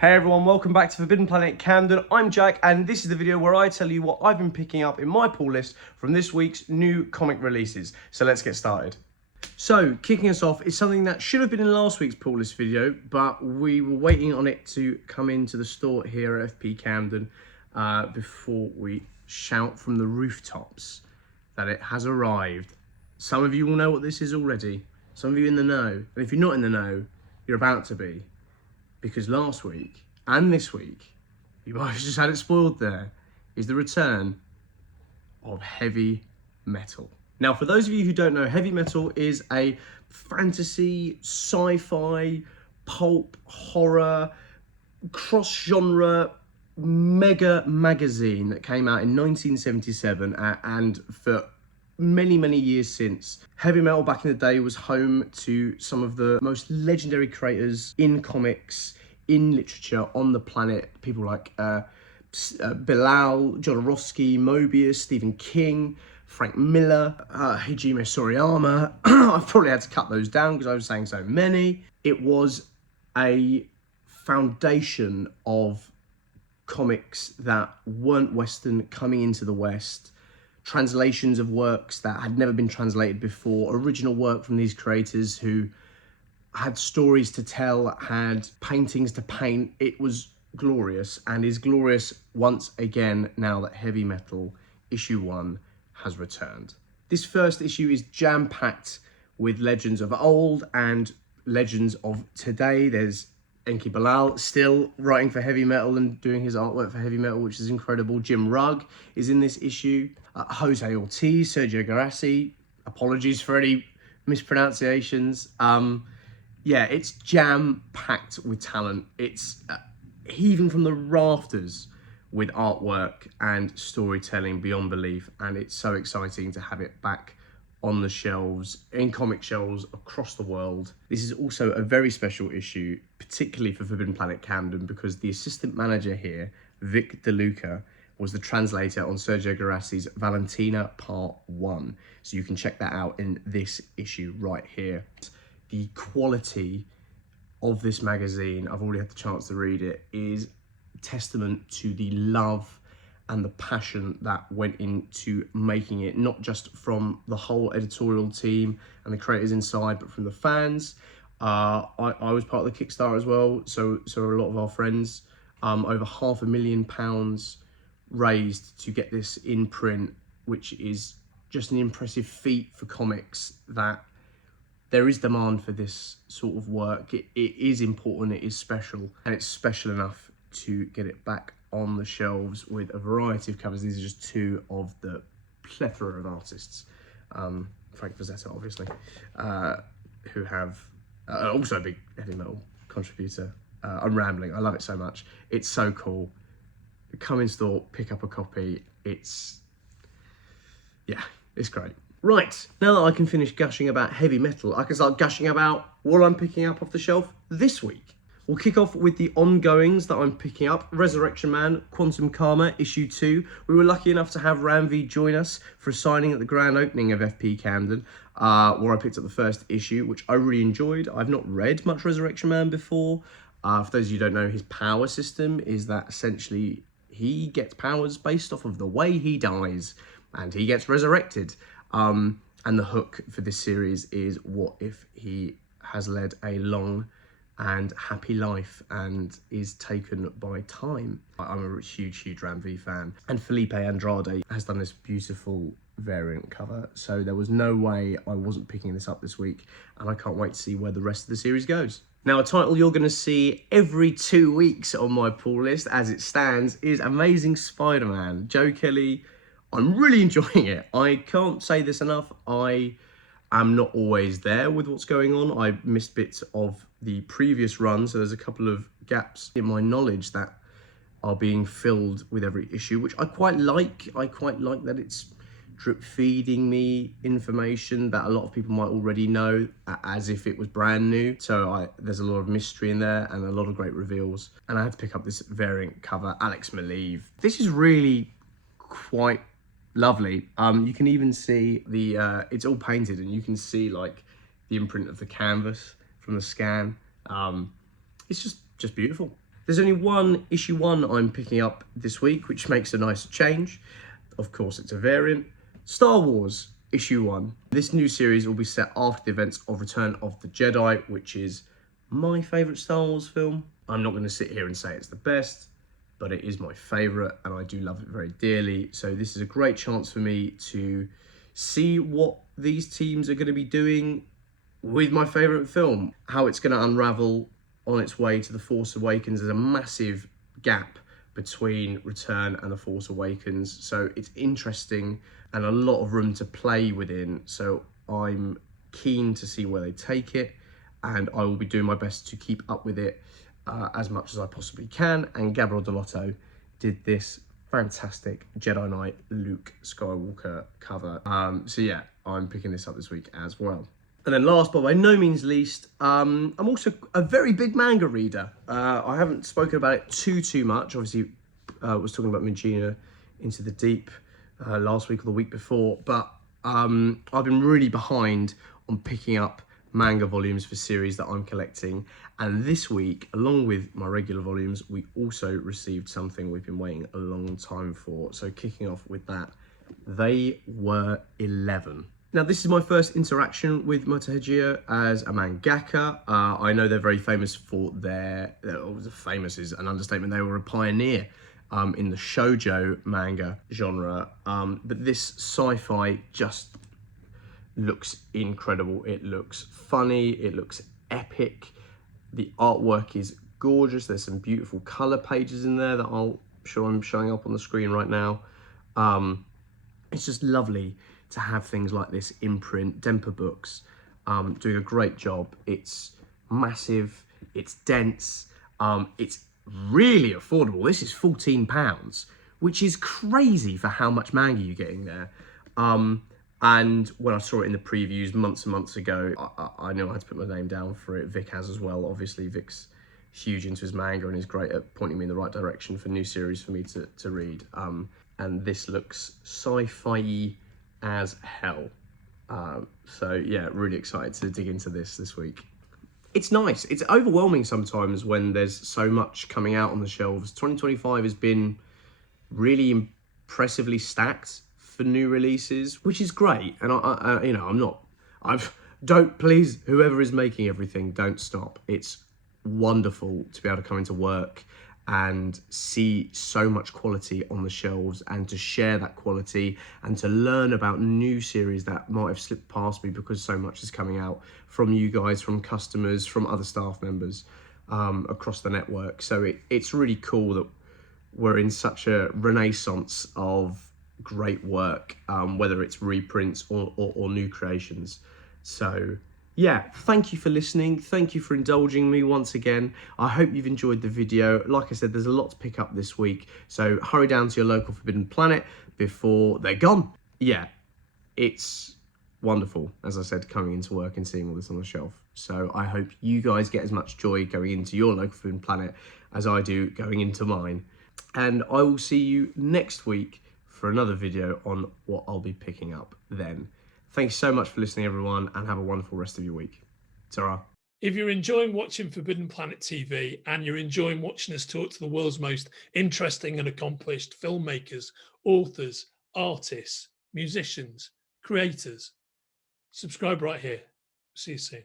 Hey everyone, welcome back to Forbidden Planet Camden. I'm Jack, and this is the video where I tell you what I've been picking up in my pull list from this week's new comic releases. So let's get started. So, kicking us off is something that should have been in last week's pull list video, but we were waiting on it to come into the store here at FP Camden before we shout from the rooftops that it has arrived. Some of you will know what this is already. Some of you in the know. And if you're not in the know, you're about to be. Because last week and this week, you might have just had it spoiled there, is the return of heavy metal. Now, for those of you who don't know, heavy metal is a fantasy, sci-fi, pulp, horror, cross-genre mega magazine that came out in 1977 and for many years since. Heavy metal back in the day was home to some of the most legendary creators in comics, in literature, on the planet. People like Bilal, Jodorowsky, Mobius, Stephen King, Frank Miller, Hajime Soriyama. I've probably had to cut those down because I was saying so many. It was a foundation of comics that weren't Western coming into the West. Translations of works that had never been translated before, original work from these creators who had stories to tell, had paintings to paint. It was glorious and is glorious once again now that Heavy Metal issue 1 has returned. This first issue is jam-packed with legends of old and legends of today. There's Enki Bilal still writing for Heavy Metal and doing his artwork for Heavy Metal, which is incredible. Jim Rugg is in this issue. Jose Ortiz, Sergio Garassi. Apologies for any mispronunciations. Yeah, it's jam-packed with talent. It's heaving from the rafters with artwork and storytelling beyond belief. And it's so exciting to have it back on the shelves, in comic shelves across the world. This is also a very special issue, particularly for Forbidden Planet Camden, because the assistant manager here, Vic DeLuca, was the translator on Sergio Garassi's Valentina Part 1. So you can check that out in this issue right here. The quality of this magazine, I've already had the chance to read it, is testament to the love and the passion that went into making it, not just from the whole editorial team and the creators inside, but from the fans. I was part of the Kickstarter as well, so a lot of our friends, over £500,000 raised to get this in print, which is just an impressive feat for comics, that there is demand for this sort of work. It is important, it is special, and it's special enough to get it back on the shelves with a variety of covers. These are just two of the plethora of artists, Frank Frazetta obviously, who have also a big heavy metal contributor. I'm rambling, I love it so much. It's so cool. Come in store, pick up a copy. It's great. Right, now that I can finish gushing about heavy metal, I can start gushing about what I'm picking up off the shelf this week. We'll kick off with the ongoings that I'm picking up. Resurrection Man, Quantum Karma, issue 2. We were lucky enough to have Ranvi join us for a signing at the grand opening of FP Camden, where I picked up the first issue, which I really enjoyed. I've not read much Resurrection Man before. For those of you who don't know, his power system is that essentially he gets powers based off of the way he dies, and he gets resurrected. And the hook for this series is, what if he has led a long and happy life and is taken by time? I'm a huge Ranvi fan, and Felipe Andrade has done this beautiful variant cover, so there was no way I wasn't picking this up this week, and I can't wait to see where the rest of the series goes. Now, a title you're going to see every 2 weeks on my pull list as it stands is Amazing Spider-Man. Joe Kelly, I'm really enjoying it. I can't say this enough. I am not always there with what's going on. I missed bits of the previous run, so there's a couple of gaps in my knowledge that are being filled with every issue, which I quite like. I quite like that it's drip feeding me information that a lot of people might already know as if it was brand new. So there's a lot of mystery in there and a lot of great reveals. And I had to pick up this variant cover, Alex Maleev. This is really quite lovely. You can even see the it's all painted, and you can see like the imprint of the canvas from the scan. It's just beautiful. There's only one issue 1 I'm picking up this week, which makes a nice change. Of course, it's a variant. Star Wars issue 1. This new series will be set after the events of Return of the Jedi, which is my favourite Star Wars film. I'm not going to sit here and say it's the best, but it is my favourite and I do love it very dearly. So this is a great chance for me to see what these teams are going to be doing with my favourite film, how it's going to unravel on its way to The Force Awakens. There's a massive gap between Return and The Force Awakens, so it's interesting and a lot of room to play within. So I'm keen to see where they take it, and I will be doing my best to keep up with it as much as I possibly can. And Gabriel Delotto did this fantastic Jedi Knight Luke Skywalker cover. So yeah, I'm picking this up this week as well. And then last but by no means least, I'm also a very big manga reader. I haven't spoken about it too much. Obviously, I was talking about Magina Into the Deep last week or the week before, but I've been really behind on picking up manga volumes for series that I'm collecting. And this week, along with my regular volumes, we also received something we've been waiting a long time for. So kicking off with that, they were 11. Now, this is my first interaction with Motohijio as a mangaka. I know they're very famous for famous is an understatement. They were a pioneer in the shoujo manga genre. But this sci-fi just looks incredible. It looks funny. It looks epic. The artwork is gorgeous. There's some beautiful color pages in there that I'm showing up on the screen right now. It's just lovely to have things like this in print. Dempa Books doing a great job. It's massive, it's dense, it's really affordable. This is £14, which is crazy for how much manga you're getting there. And when I saw it in the previews months and months ago, I knew I had to put my name down for it. Vic has as well. Obviously, Vic's huge into his manga and is great at pointing me in the right direction for new series for me to read. And this looks sci-fi as hell. So yeah, really excited to dig into this week. It's nice. It's overwhelming sometimes when there's so much coming out on the shelves. 2025 has been really impressively stacked for new releases, which is great. And please, whoever is making everything, don't stop. It's wonderful to be able to come into work and see so much quality on the shelves and to share that quality and to learn about new series that might have slipped past me because so much is coming out from you guys, from customers, from other staff members across the network. So it's really cool that we're in such a renaissance of great work, whether it's reprints or new creations. So yeah, thank you for listening. Thank you for indulging me once again. I hope you've enjoyed the video. Like I said, there's a lot to pick up this week, so hurry down to your local Forbidden Planet before they're gone. Yeah, it's wonderful, as I said, coming into work and seeing all this on the shelf. So I hope you guys get as much joy going into your local Forbidden Planet as I do going into mine. And I will see you next week for another video on what I'll be picking up then. Thanks so much for listening, everyone, and have a wonderful rest of your week. Ta-ra. If you're enjoying watching Forbidden Planet TV and you're enjoying watching us talk to the world's most interesting and accomplished filmmakers, authors, artists, musicians, creators, subscribe right here. See you soon.